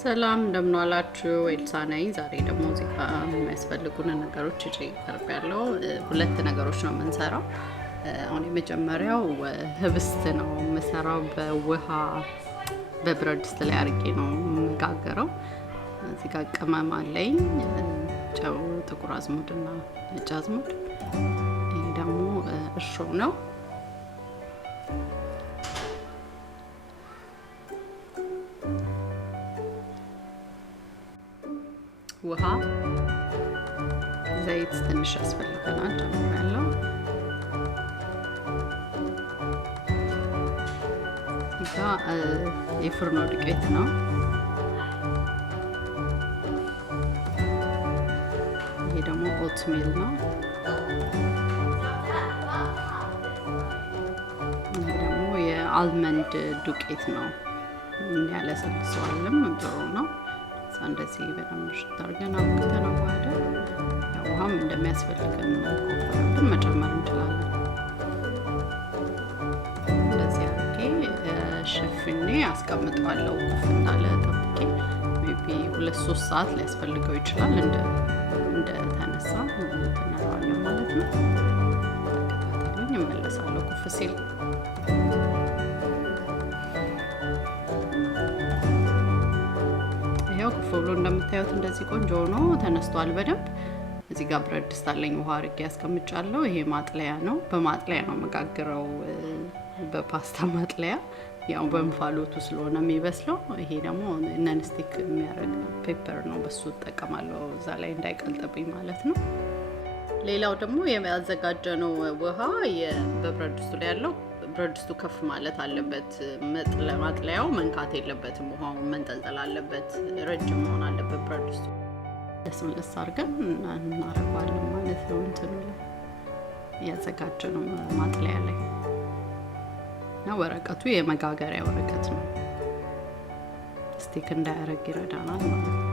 ሰላም እንደምን ዋላችሁ? ኤልሳ ነኝ። ዛሬ ደግሞ እዚህ ጋር የሚያስፈልጉን ነገሮች ይዤ ቀርቤያለሁ። ሁለት ነገሮች ነው የምንሰራው። አሁን የመጀመሪያው ህብስት ነው የምሰራው። በውሃ በብረት ድስት ላይ አድርጌ ነው የምጋገረው። እዚህ ጋር ቅመም አለኝ፣ ጨው፣ ጥቁር አዝሙድና ነጭ አዝሙድ። ይሄ ደግሞ እርሾ ነው። ውሃ፣ ዘይት ትንሽ ያስፈልገናል ጨምራለሁ። እዛ የፍርኖ ዱቄት ነው። ይሄ ደግሞ ኦትሚል ነው። ይሄ ደግሞ የአልመንድ ዱቄት ነው። ያለሰልሰዋልም ጥሩ ነው። እንደዚህ በደንብ ሽታርገን አብቅተን አዋህደን ውሃም እንደሚያስፈልገን ኮፈረብን መጨመር እንችላለን። እንደዚህ አድርጌ ሸፍኔ አስቀምጠዋለሁ። ኩፍ እንዳለ ጠብቄ ሜቢ 2-3 ሰዓት ሊያስፈልገው ይችላል። እንደ ተነሳ ተነራዋለን ማለት ነው። ተከታተሉኝ፣ እመለሳለሁ ኩፍ ሲል። ኩፍ ብሎ እንደምታዩት እንደዚህ ቆንጆ ሆኖ ተነስቷል በደንብ። እዚህ ጋር ብረት ድስት አለኝ፣ ውሃ አድርጌ ያስቀምጫለሁ። ይሄ ማጥለያ ነው። በማጥለያ ነው መጋግረው፣ በፓስታ ማጥለያ። ያው በእንፋሎቱ ስለሆነ የሚበስለው። ይሄ ደግሞ ነንስቲክ የሚያደርግ ፔፐር ነው፣ በሱ እጠቀማለሁ እዛ ላይ እንዳይቀልጥብኝ ማለት ነው። ሌላው ደግሞ ያዘጋጀነው ውሃ በብረት ድስቱ ላይ ያለው ብረት ድስቱ ከፍ ማለት አለበት። ማጥለያው መንካት የለበትም። ውሃው መንጠልጠል አለበት። ረጅም መሆን አለበት ብረት ድስቱ። ለስለስ አድርገን እናረጋለን ማለት ነው። እንትኑ ላይ ያዘጋጀነው ማጥለያ ላይ እና ወረቀቱ የመጋገሪያ ወረቀት ነው። ስቲክ እንዳያረግ ይረዳናል ማለት ነው።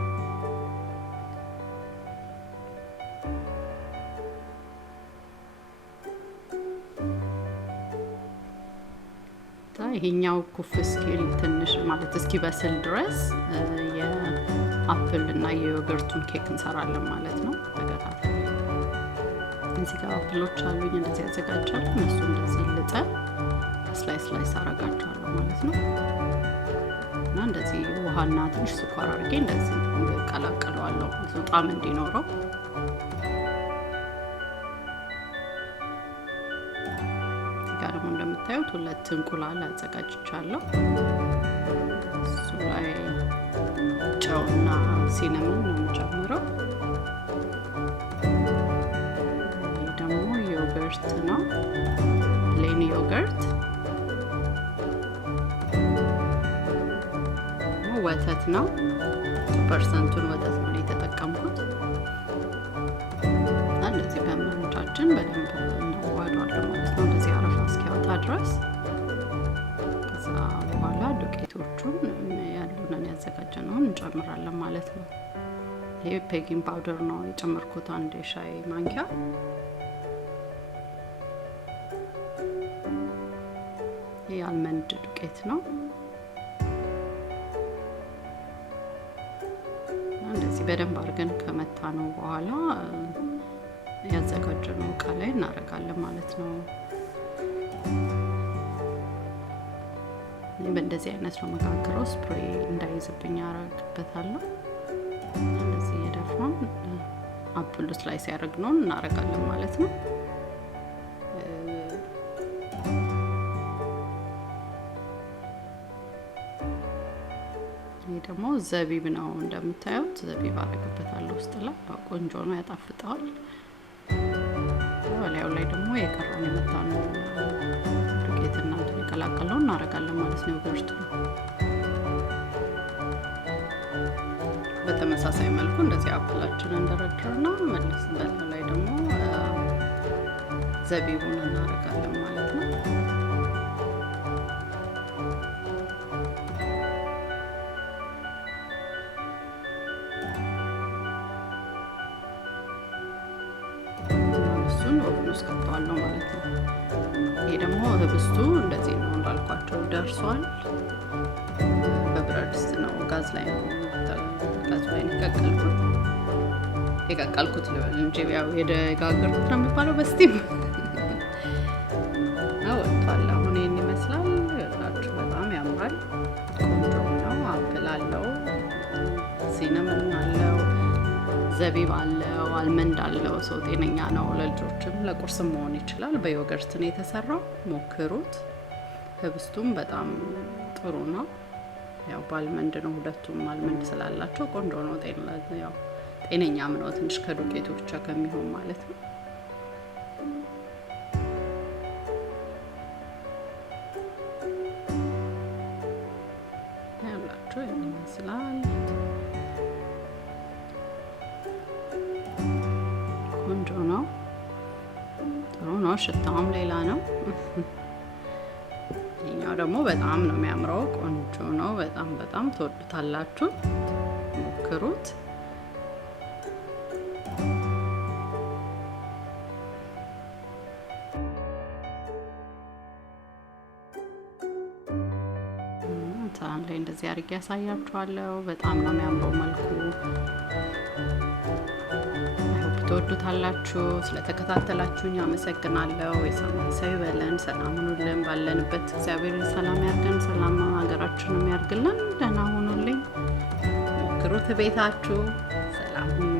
ይሄኛው ኩፍ እስኪል ትንሽ ማለት እስኪበስል ድረስ የአፕል እና የዮገርቱን ኬክ እንሰራለን ማለት ነው። ተከታተሉ። እዚህ ጋር አፕሎች አሉኝ፣ እንደዚህ ያዘጋጃለሁ። እነሱ እንደዚህ ልጠን ስላይስ አረጋቸዋለሁ ማለት ነው። እና እንደዚህ ውሃና ትንሽ ስኳር አድርጌ እንደዚህ ቀላቅለዋለሁ ጣዕም እንዲኖረው። እንደምታዩት 2 እንቁላል አዘጋጅቻለሁ። እሱ ላይ ጨውና ሲነመን ነው የምጨምረው። ይህ ደግሞ ዮገርት ነው፣ ፕሌን ዮገርት። ወተት ነው፣ 2% ወተት ነው የተጠቀምኩት። እንደዚህ በመንቻችን በደንብ እናዋህደዋለን ማለት ነው፣ እንደዚህ አረፋ እስኪያወጣ ድረስ። ከዛ በኋላ ዱቄቶቹን ያሉንን ያዘጋጀነውን እንጨምራለን ማለት ነው። ይሄ ቤኪንግ ፓውደር ነው የጨመርኩት፣ 1 የሻይ ማንኪያ። ይሄ አልመንድ ዱቄት ነው። እንደዚህ በደንብ አድርገን ከመታ ነው በኋላ ያዘጋጀነው እቃ ላይ እናደርጋለን ማለት ነው። በእንደዚህ አይነት ነው መጋገረው። ስፕሬይ እንዳይዝብኝ አረግበታለሁ። እንደዚህ እየደፋን አፕሉ ስላይስ ያደረግነውን እናደርጋለን ማለት ነው። ይሄ ደግሞ ዘቢብ ነው፣ እንደምታዩት ዘቢብ አረግበታለሁ ውስጥ ላይ። ቆንጆ ነው፣ ያጣፍጠዋል። በላዩ ላይ ደግሞ የቀረውን የመታነው ዱቄትና የቀላቀለውን እናደርጋለን ማለት ነው። ዮገርቱ በተመሳሳይ መልኩ እንደዚህ አፕላችንን እንደረደርና መልስ በላዩ ላይ ደግሞ ዘቢቡን እናደርጋለን ማለት ነው። ኦቭን ውስጥ ከተዋለሁ ማለት ነው። ይሄ ደግሞ ህብስቱ እንደዚህ ነው እንዳልኳቸው ደርሷል። በብረት ድስት ነው፣ ጋዝ ላይ ነው ቀዝቀዝ ወይን የቀቀልኩት ልበል እንጂ ያው የደጋገርኩት ነው የሚባለው በስቲም ወጥቷል። አሁን ይሄን ይመስላል። ይኸውላችሁ በጣም ያምራል። ቆንጆ ነው። አፕል አለው፣ ሲነመን አለው፣ ዘቢብ አለው፣ አልመንድ አለው። ሰው ጤነኛ ነው። ለልጆችም ለቁርስም መሆን ይችላል። በዮገርት ነው የተሰራው። ሞክሩት። ህብስቱም በጣም ጥሩ ነው። ያው በአልመንድ ነው፣ ሁለቱም አልመንድ ስላላቸው ቆንጆ ነው። ጤነኛም ነው። ትንሽ ከዱቄቱ ብቻ ከሚሆን ማለት ነው። ያላችሁ ይመስላል። ቆንጆ ነው። ጥሩ ነው። ሽታውም ሌላ ነው። ይሄኛው ደግሞ በጣም ነው የሚያምረው። ቆንጆ ነው። በጣም ትወዱታላችሁ። ሞክሩት። ሳህን ላይ እንደዚህ አድርጌ ያሳያችኋለሁ። በጣም ነው የሚያምረው መልኩ። ትወዱታላችሁ። ስለተከታተላችሁኝ አመሰግናለሁ። የሰማይ ሰው ይበለን። ሰላም ሁኑልን። ባለንበት እግዚአብሔር ሰላም ያርገን። ሰላም ሀገራችንን ያርግልን። ደህና ሁኑልኝ። ሞክሩት ቤታችሁ። ሰላም ሁኑ።